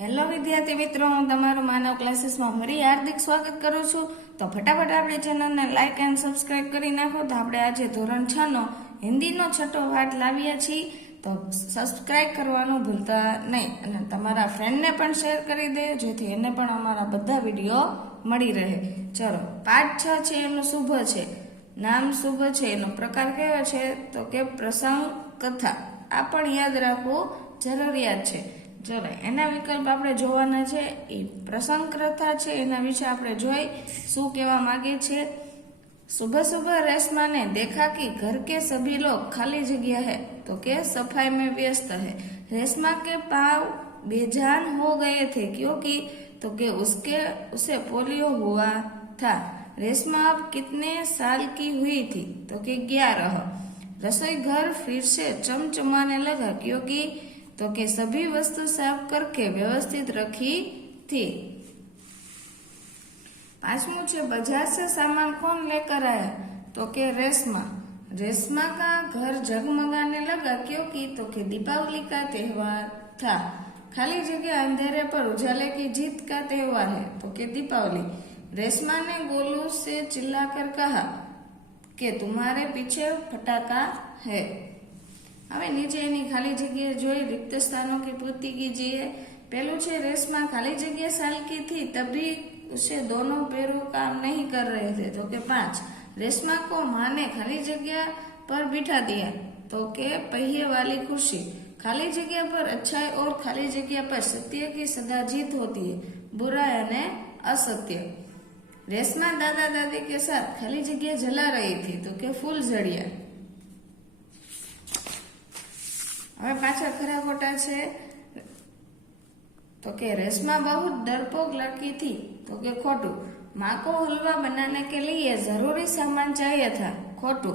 Hello વિદ્યાર્થી મિત્રો, હું તમારું માનવ ક્લાસીસમાં ફરી હાર્દિક સ્વાગત કરું છું। તો ફટાફટ આપણી ચેનલને લાઇક એન્ડ સબસ્ક્રાઇબ કરી નાખો। તો આપણે આજે ધોરણ 6 નો હિન્દીનો છઠ્ઠો પાઠ લાવ્યા છીએ। તો સબસ્ક્રાઇબ કરવાનું ભૂલતા નહીં અને તમારા ફ્રેન્ડને પણ શેર કરી દે, જેથી એને પણ અમારા બધા વિડીયો મળી રહે। ચલો, પાઠ 6 છે એનું શુભ છે, નામ શુભ છે, એનો પ્રકાર કયો છે તો કે પ્રસંગ કથા। આ પણ યાદ રાખવું જરૂરિયાત છે। ચલો, એના વિકલ્પ આપણે જોવાના છે। એ પ્રસંગ કથા છે, એના વિશે આપણે જોઈ શું કહેવા માંગે છે। सुबह सुबह रेशमा ने देखा कि घर के सभी लोग खाली जगह है तो के सफाई में व्यस्त है। रेशमा के पांव बेजान हो गए थे क्योंकि तो के उसे पोलियो हुआ था। रेशमा अब कितने साल की हुई थी तो के 11। रसोई घर फिर से चमचमाने लगा क्योंकि तो के सभी वस्तु साफ करके व्यवस्थित रखी थी। पांचवू छे, बाजार से सामान कौन लेकर आया तो के रेशमा। रेशमा का घर जगमगाने लगा क्योंकि तो के दीपावली का त्योहार था। खाली जगह अंधेरे पर उजाले की जीत का त्योहार है तो के दीपावली। रेशमा ने गोलू से चिल्लाकर कहा कि तुम्हारे पीछे फटाका है। हमें नीचे एनी खाली जगह जोई रिक्त स्थानों की पूर्ति कीजिए। पहलू छे, रेशमा खाली जगह साल की थी तभी उसे दोनों पैरों काम नहीं कर रहे थे तो के 5। रेशमा को माँ ने खाली जगह पर बिठा दिया तो के पहिए वाली कुर्सी। खाली जगह पर अच्छाई और खाली जगह पर सत्य की सदा जीत होती है, बुराई ने असत्य। रेशमा दादा दादी के साथ खाली जगह जला रही थी तो के फूल जड़िया। હવે પાછા ખરા ખોટા છે तो के रेशमा बहुत डरपोक लड़की थी तो के खोटू। माँ को हलवा बनाने के लिए जरूरी सामान चाहिए था, खोटू।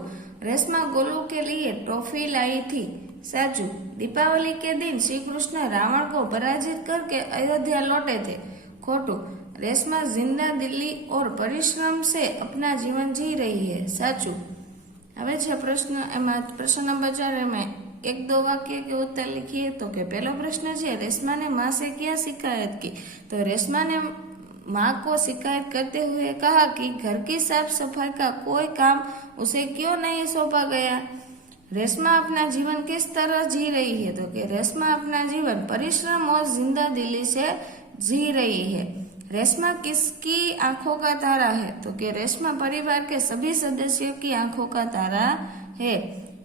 रेशमा गोलू के लिए टॉफी लाई थी, साचू। दीपावली के दिन श्री कृष्ण रावण को पराजित करके अयोध्या लौटे थे, खोटू। रेशमा जिंदा दिल्ली और परिश्रम से अपना जीवन जी रही है, साचू। હવે છે પ્રશ્ન, એમાં પ્રશ્ન નંબર 4 में 1-2 वाक्य के उत्तर लिखिए। तो के पहला प्रश्न है, रेशमा ने माँ से क्या शिकायत की तो रेशमा ने माँ को शिकायत करते हुए कहा कि घर की साफ सफाई का कोई काम उसे क्यों नहीं सौंपा गया। रेशमा अपना जीवन किस तरह जी रही है तो कि रेशमा अपना जीवन परिश्रम और जिंदा दिली से जी रही है। रेशमा किसकी आंखों का तारा है तो कि रेशमा परिवार के सभी सदस्यों की आंखों का तारा है।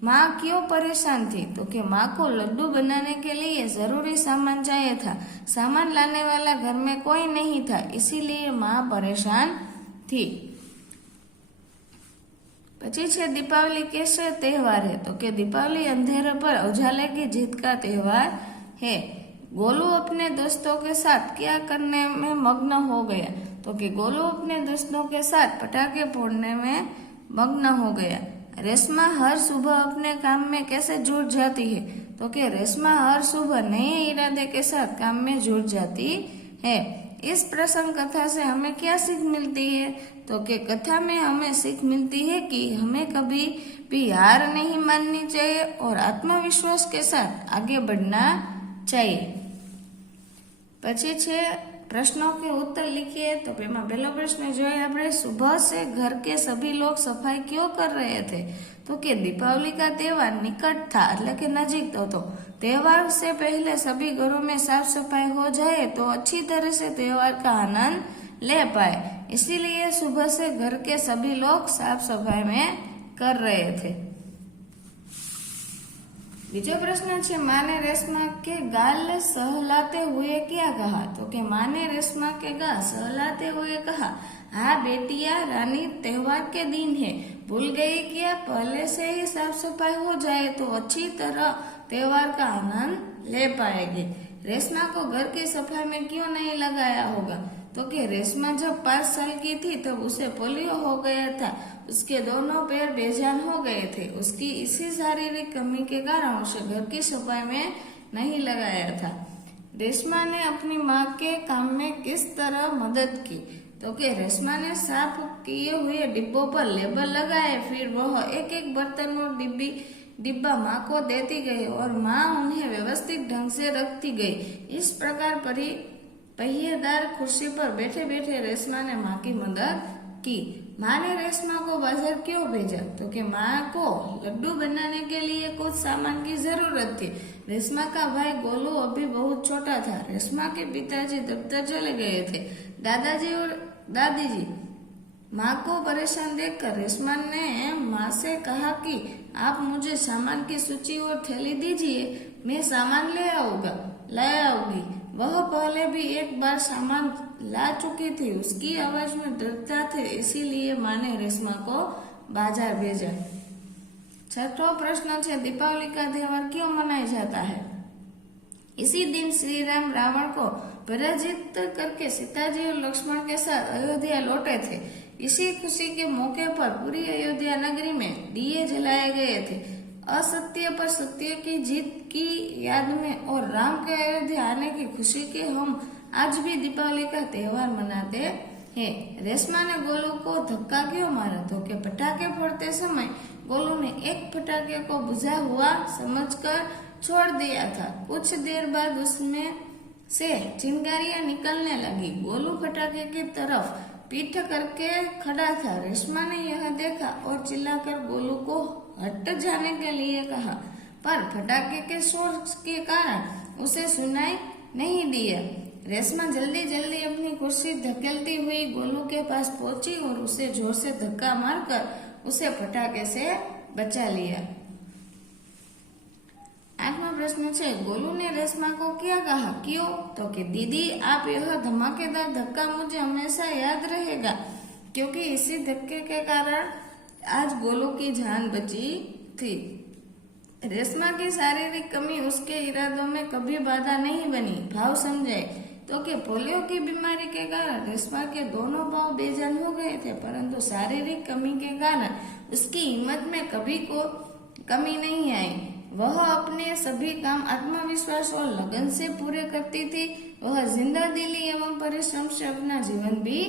माँ क्यों परेशान थी तो कि माँ को लड्डू बनाने के लिए जरूरी सामान चाहिए था। सामान लाने वाला घर में कोई नहीं था, इसीलिए माँ परेशान थी। पची छे, दीपावली कैसे त्योहार है तो कि दीपावली अंधेरे पर उजाले की जीत का त्योहार है। गोलू अपने दोस्तों के साथ क्या करने में मग्न हो गया तो कि गोलू अपने दोस्तों के साथ पटाखे फोड़ने में मग्न हो गया। रेशमा हर सुबह अपने काम में कैसे जुट जाती है तो कि रेशमा हर सुबह नए इरादे के साथ काम में जुट जाती है। इस प्रसंग कथा से हमें क्या सीख मिलती है तो कि कथा में हमें सीख मिलती है कि हमें कभी भी हार नहीं माननी चाहिए और आत्मविश्वास के साथ आगे बढ़ना चाहिए। પછી છે प्रश्नों के उत्तर लिखिए। तो पहला प्रश्न जो है આપણે, सुबह से घर के सभी लोग सफाई क्यों कर रहे थे तो कि दीपावली का त्योहार निकट था, એટલે કે नजीक तो त्योहार से पहले सभी घरों में साफ सफाई हो जाए तो अच्छी तरह से त्योहार का आनंद ले पाए, इसीलिए सुबह से घर के सभी लोग साफ सफाई में कर रहे थे। बीजो प्रश्न है, माँ ने रेशमा के गाल सहलाते हुए क्या कहा तो कि माँ ने रेशमा के गाल सहलाते हुए कहा, हाँ बेटिया रानी, त्योहार के दिन है, भूल गई क्या पहले से ही साफ सफाई हो जाए तो अच्छी तरह त्योहार का आनंद ले पाएगी। रेशमा को घर की सफाई में क्यों नहीं लगाया होगा तो कि रेशमा जब 5 साल की थी तब उसे पोलियो हो गया था, उसके दोनों पैर बेजान हो गए थे। उसकी इसी शारीरिक कमी के कारण उसे घर की सफाई में नहीं लगाया था। रेशमा ने अपनी माँ के काम में किस तरह मदद की तो कि रेशमा ने साफ किए हुए डिब्बों पर लेबल लगाए, फिर वह एक एक बर्तन और डिब्बी डिब्बा माँ को देती गई और माँ उन्हें व्यवस्थित ढंग से रखती गई। इस प्रकार पहिएदार कुर्सी पर बैठे बैठे रेशमा ने माँ की मदद की। माँ ने रेशमा को बाजार क्यों भेजा? तो कि माँ को लड्डू बनाने के लिए कुछ सामान की जरूरत थी। रेशमा का भाई गोलू अभी बहुत छोटा था। रेशमा के पिताजी दफ्तर चले गए थे। दादाजी और दादी जी माँ को परेशान देखकर रेशमा ने माँ से कहा कि आप मुझे सामान की सूची और थैली दीजिए, मैं सामान ले आऊंगी। वह पहले भी एक बार सामान ला चुकी थी। उसकी आवाज में डरता थे, इसीलिए माँ ने रेशमा को बाजार भेजा। छठो प्रश्न है, दीपावली का त्योहार क्यों मनाया जाता है? इसी दिन श्री राम रावण को पराजित करके सीताजी और लक्ष्मण के साथ अयोध्या लौटे थे। इसी खुशी के मौके पर पूरी अयोध्या नगरी में दिए जलाए गए थे। असत्य पर सत्य की जीत की याद में और राम के अयोध्या आने की खुशी के हम आज भी दीपावली का त्योहार मनाते हैं। रेशमा ने गोलू को धक्का क्यों मारा? तो कि पटाखे फोड़ते समय गोलू ने एक पटाखे को बुझा हुआ समझकर छोड़ दिया था। कुछ देर बाद उसमें से चिंगारियां निकलने लगी। गोलू पटाखे की तरफ पीठ करके खड़ा था। रेशमा ने यह देखा और चिल्लाकर गोलू को हट जाने के लिए कहा, पर पटाखे के शोर के कारण उसे सुनाई नहीं दिया। रेशमा जल्दी जल्दी अपनी कुर्सी धकेलती हुई गोलू के पास पहुंची और उसे जोर से धक्का मारकर उसे पटाखे से बचा लिया। आठवां प्रश्न है, गोलू ने रेशमा को क्या कहा? क्यों? तो कि दीदी आप यह धमाकेदार धक्का मुझे हमेशा याद रहेगा, क्योंकि इसी धक्के के कारण आज गोलू की जान बची थी। रेशमा की शारीरिक कमी उसके इरादों में कभी बाधा नहीं बनी। भाव समझाए तो कि पोलियो की बीमारी के कारण रेशमा के दोनों पांव बेजान हो गए थे, परंतु शारीरिक कमी के कारण उसकी हिम्मत में कभी को कमी नहीं आई। वह अपने सभी काम आत्मविश्वास और लगन से पूरे करती थी। वह जिंदा दिली एवं परिश्रम से अपना जीवन भी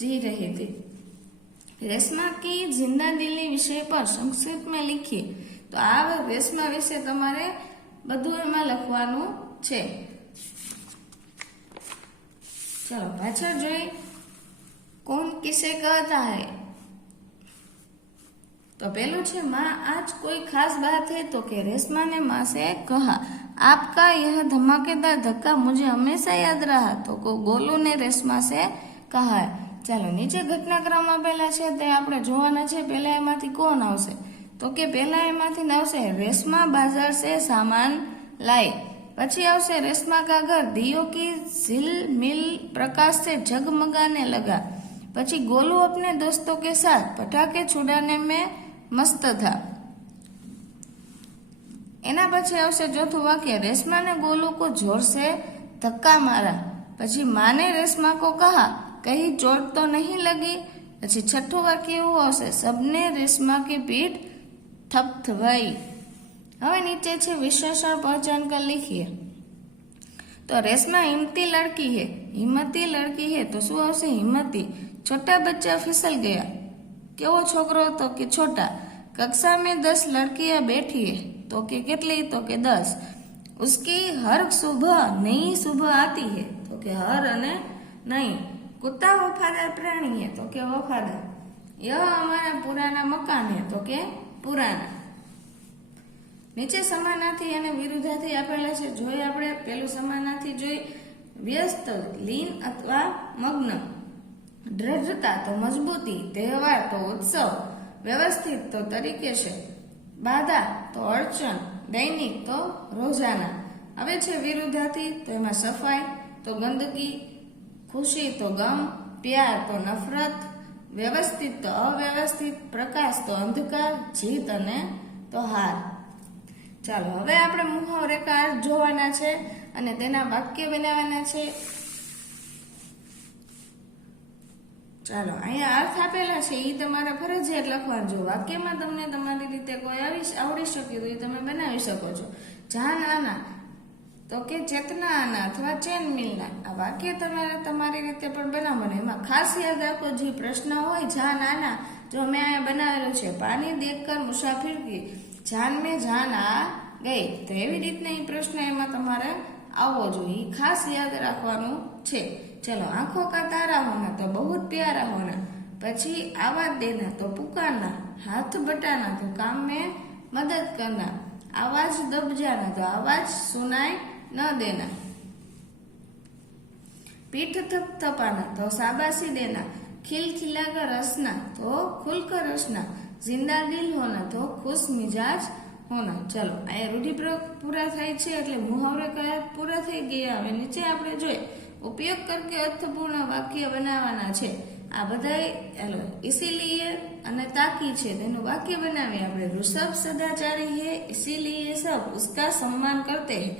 जी रही थी। रेशमा की जिंदा दिली विषय पर संक्षिप्त में लिखिए। तो आ रेशमा विશે તમારે બધું એમાં લખવાનું છે। चलो पाછળ જોઈ कौन किसे कहता है। तो पहलू छे माँ आज कोई खास बात है? तो कि रेशमा ने माँ से कहा आपका यह धमाकेदार धक्का मुझे हमेशा याद रहा। तो गोलू ने रेशमा से कहा। चलो नीचे घटनाक्रम आपेला छे ते आपणे जोवाना छे। पहला एमांथी कोण आवशे? तो कि पहला एमांथी आवशे रेशमा बाजार से सामान लाई। पछी आवशे रेशमा का घर दियो की झिलमिल प्रकाश से जगमगाने लगा। पछी गोलू अपने दोस्तों के साथ पटाखे छुड़ाने में मस्त था। एना पछी आवशे चौथुं वाक्य रेशमा ने गोलू को जोर से धक्का मारा। पछी माँ ने रेशमा को कहा कहीं चोट तो नहीं लगी। पछी छठुं वाक्य एवुं आवशे सबने रेशमा की पीठ थपथपाई। हवे नीचे छे विशेषण पहचान कर लिखिए। तो रेशमा हिम्मती लड़की है। हिम्मती लड़की है तो शुं आवशे? हिम्मती। छोटा बच्चा फिसल गया। केवो छोकरो? तो कि छोटा। कक्षा में 10 लड़कियां बैठी है। तो कि कितली? तो कि 10। उसकी हर सुबह नई सुबह आती है। तो कि हर अने नई। कुत्ता वफादार प्राणी है। तो कि वफादार। यह हमारा पुराना मकान है। तो कि पुराना। नीचे समानार्थी અને વિરુદ્ધાર્થી આપેલા છે। જોઈએ આપણે પેલું સમાનાર્થી જોઈ વ્યસ્ત, લીન અથવા મગ્ન, दृढ़ता तो मजबूती, तहेवार तो उत्सव, व्यवस्थित तो तरीके से, बाधा तो अड़चन, दैनिक तो रोजाना। हवे छे विरुद्धार्थी तो एमां सफाई तो गंदगी, खुशी तो गम, प्यार तो नफरत, व्यवस्थित तो अव्यवस्थित, प्रकाश तो अंधकार, जीत अने तो हार। ચાલો હવે આપણે મુહાવરેકા અર્થ જોવાના છે અને તેના વાક્ય બનાવવાના છે। ચાલો અહીંયા અર્થ આપેલા છે એ તમારે ફરજિયાત લખવાનું। જો વાક્યમાં તમને તમારી રીતે કોઈ આવડી શક્યું તો એ તમે બનાવી શકો છો। જાન આના તો કે ચેતના આના અથવા ચેન મિલના। આ વાક્ય તમારે તમારી રીતે પણ બનાવવાનું। એમાં ખાસ યાદ રાખો જે પ્રશ્ન હોય જાન આના, જો મેં અહીંયા બનાવેલું છે પાણી દેખકર મુસાફિર की જાન મેં જાન આ ગઈ. તો એવી રીતના એ પ્રશ્ન એમાં તમારે આવવો જોઈએ, ખાસ યાદ રાખવાનું છે. ચલો, આંખો કા તારા હોના તો બહુત પ્યારા હોના. પછી આવાજ દેના તો પુકારના, હાથ બટાના તો કામ में मदद करना, आवाज दब जाना तो आवाज सुनाई न देना, पीठ थपथपाना तो शाबाशी देना, खिलखिलाकर हंसना तो खुलकर हंसना, जिंदा दिल होना तो खुश मिजाज होना. चलो, આ રૂઢિપ્રયોગ પૂરા થાય છે એટલે મુહાવરા કયા પૂરા થઈ ગયા. હવે નીચે આપણે જોઈએ ઉપયોગ કરકે અર્થપૂર્ણ વાક્ય બનાવવાના છે. આ બધા હેલો इसीलिए અને તાકી છે તેનું વાક્ય બનાવીએ આપણે. ऋषभ सदाचारी है इसीलिए सब उसका सम्मान करते हैं,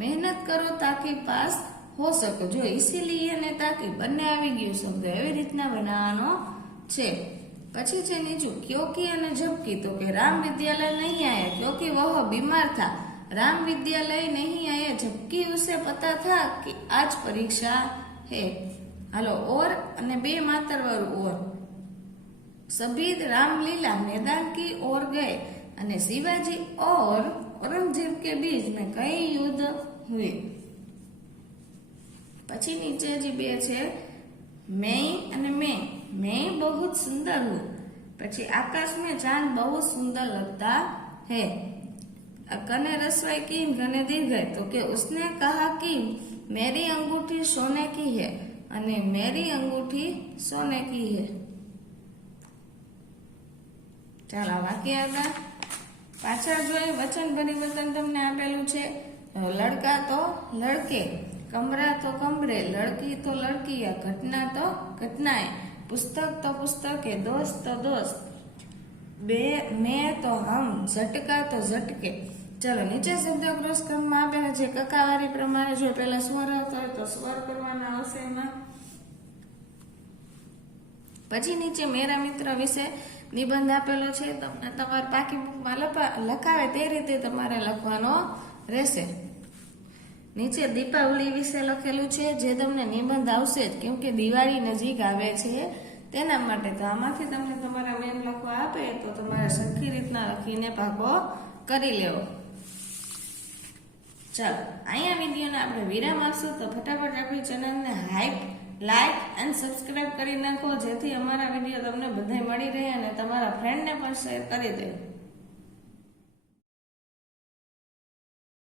मेहनत करो ताकि पास हो सको. જો इसीलिए અને તાકી બંને આવી ગયું શબ્દ, એવી રીતના બનાવવાનો છે. પછી છે નીચું क्योंकि અને जबकि. तो કે राम विद्यालय नहीं आया क्योंकि वह बीमार था, राम विद्यालय नहीं आया जबकि उसे पता था कि आज परीक्षा है. हेलो, और અને બે માત્ર વાળું और. सभी रामलीला मैदान की ओर गए અને शिवाजी और औरंगजेब के बीच में कई युद्ध हुए. પછી નીચે જે બે છે मैं અને मैं बहुत सुंदर हूँ. પછી आकाश में चांद बहुत सुंदर लगता है. कने रसवाई की घने दीर्घ है. तो के उसने कहा कि मेरी अंगूठी सोने की है અને मेरी अंगूठी सोने की है. ચાલો, વાક્ય હતા પાછળ જોઈએ. વચન પરિવર્તન તમને આપેલું છે. લડકા તો લડકે, કમરા તો કમરે, લડકી તો લડકી, ઘટના તો ઘટનાએ, પુસ્તક તો પુસ્તકે, दोस्त तो दोस्त, मैं तो हम, झटका तो झटके. ચલો, નીચે શબ્દ ક્રોસ ક્રમમાં આપેલા છે. કકાવારી પ્રમાણે જો પેલા સ્વર આવતો હોય તો સ્વર કરવાના આવશે એમાં. પછી નીચે મેરા મિત્ર વિશે નિબંધ આપેલો છે. તમને તમારે પાકી બુકમાં લખાવે તે રીતે તમારે લખવાનો રહેશે. નીચે દીપાવલી વિશે લખેલું છે, જે તમને નિબંધ આવશે જ, કેમ કે દિવાળી નજીક આવે છે તેના માટે. તો આમાંથી તમને તમારા મેમ લખવા આપે તો તમારે સરખી રીતના લખીને પાકો કરી લેવો. ચાલો, અહીંયા વિડીયોને આપણે વિરામ આપશું. તો ફટાફટ આપણી ચેનલને લાઈક એન્ડ સબસ્ક્રાઇબ કરી નાખો, જેથી અમારા વિડીયો તમને બધાય મળી રહે અને તમારા ફ્રેન્ડને પણ શેર કરી દે.